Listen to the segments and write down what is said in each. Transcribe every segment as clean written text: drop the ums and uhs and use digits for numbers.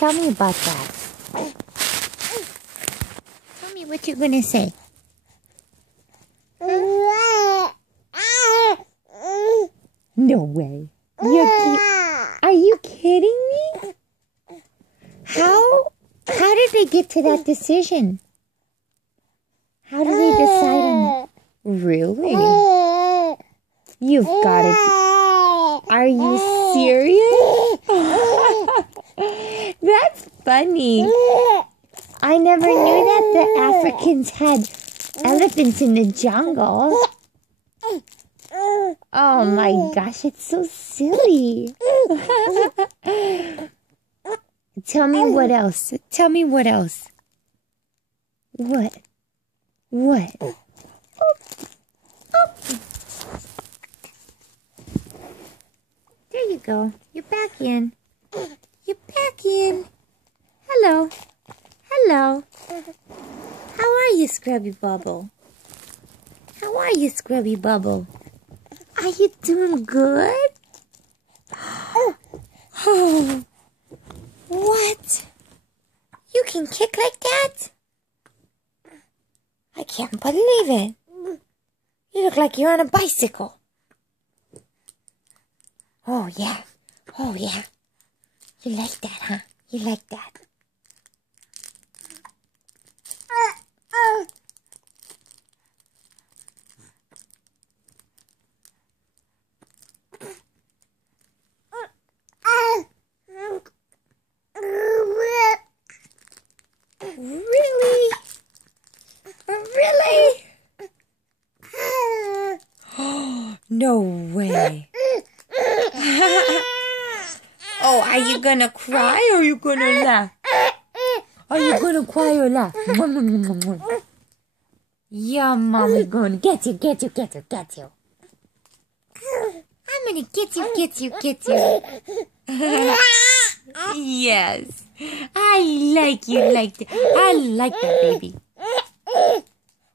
Tell me about that. Tell me what you're gonna say. No way. Are you kidding me? How did they get to that decision? How did they decide on it? Really? You've got it. Are you serious? That's funny. I never knew that the Africans had elephants in the jungle. Oh my gosh, it's so silly. Tell me what else. Tell me what else. What? What? Oh. Oh. There you go. You're back in. You're back in. Hello. Hello. How are you, Scrubby Bubble? How are you, Scrubby Bubble? Are you doing good? Oh. What? You can kick like that? I can't believe it. You look like you're on a bicycle. Oh, yeah. Oh, yeah. You like that, huh? You like that. Really? Really? No way. Oh, are you gonna cry or are you gonna laugh? Are you gonna cry or laugh? Yeah, Mommy gonna get you. I'm gonna get you. Yes. I like you like that. I like that, baby.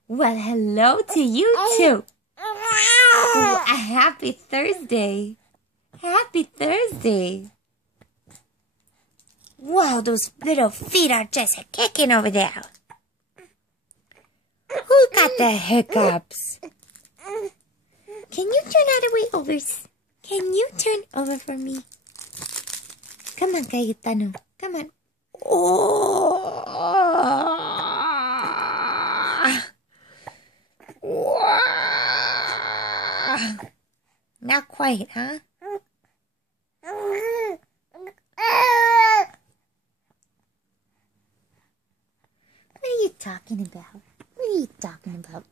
Well, hello to you too. Oh, a happy Thursday. Happy Thursday. Wow, those little feet are just kicking over there. Who got the hiccups? Can you turn all the way over? Can you turn over for me? Come on, Cayetano. Come on. Oh. Not quite, huh? What are you talking about? What are you talking about?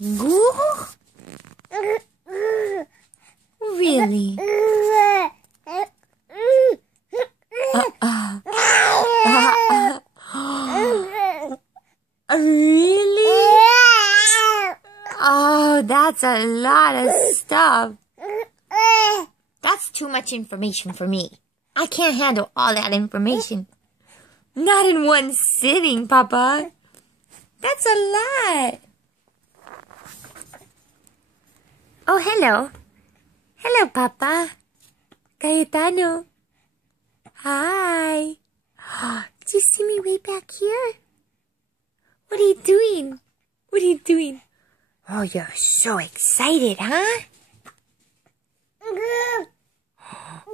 Really? Really? Oh, that's a lot of stuff. That's too much information for me. I can't handle all that information. Not in one sitting, Papa. That's a lot. Oh, hello. Hello, Papa. Cayetano. Hi. Did you see me way back here? What are you doing? What are you doing? Oh, you're so excited, huh?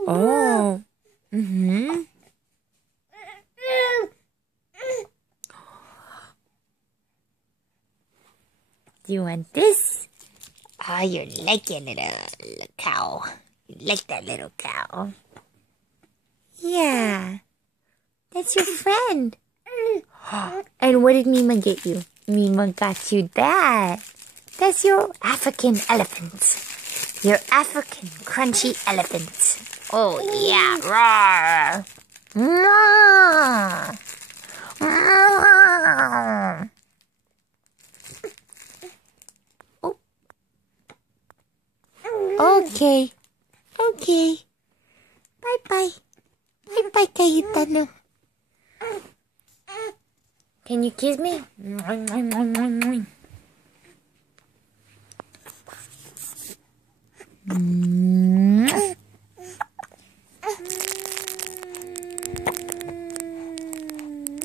Oh. Mm-hmm. Do you want this? Oh, you like your little cow. You like that little cow. Yeah. That's your friend. And what did Mima get you? Mima got you that. That's your African elephant. Your African crunchy elephant. Oh, yeah. Roar. Roar. Roar. Oh. Okay. Okay. Bye-bye. Bye-bye, Cayetano. Can you kiss me?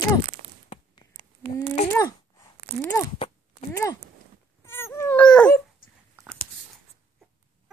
Mwah. Mwah. Mwah. Mwah.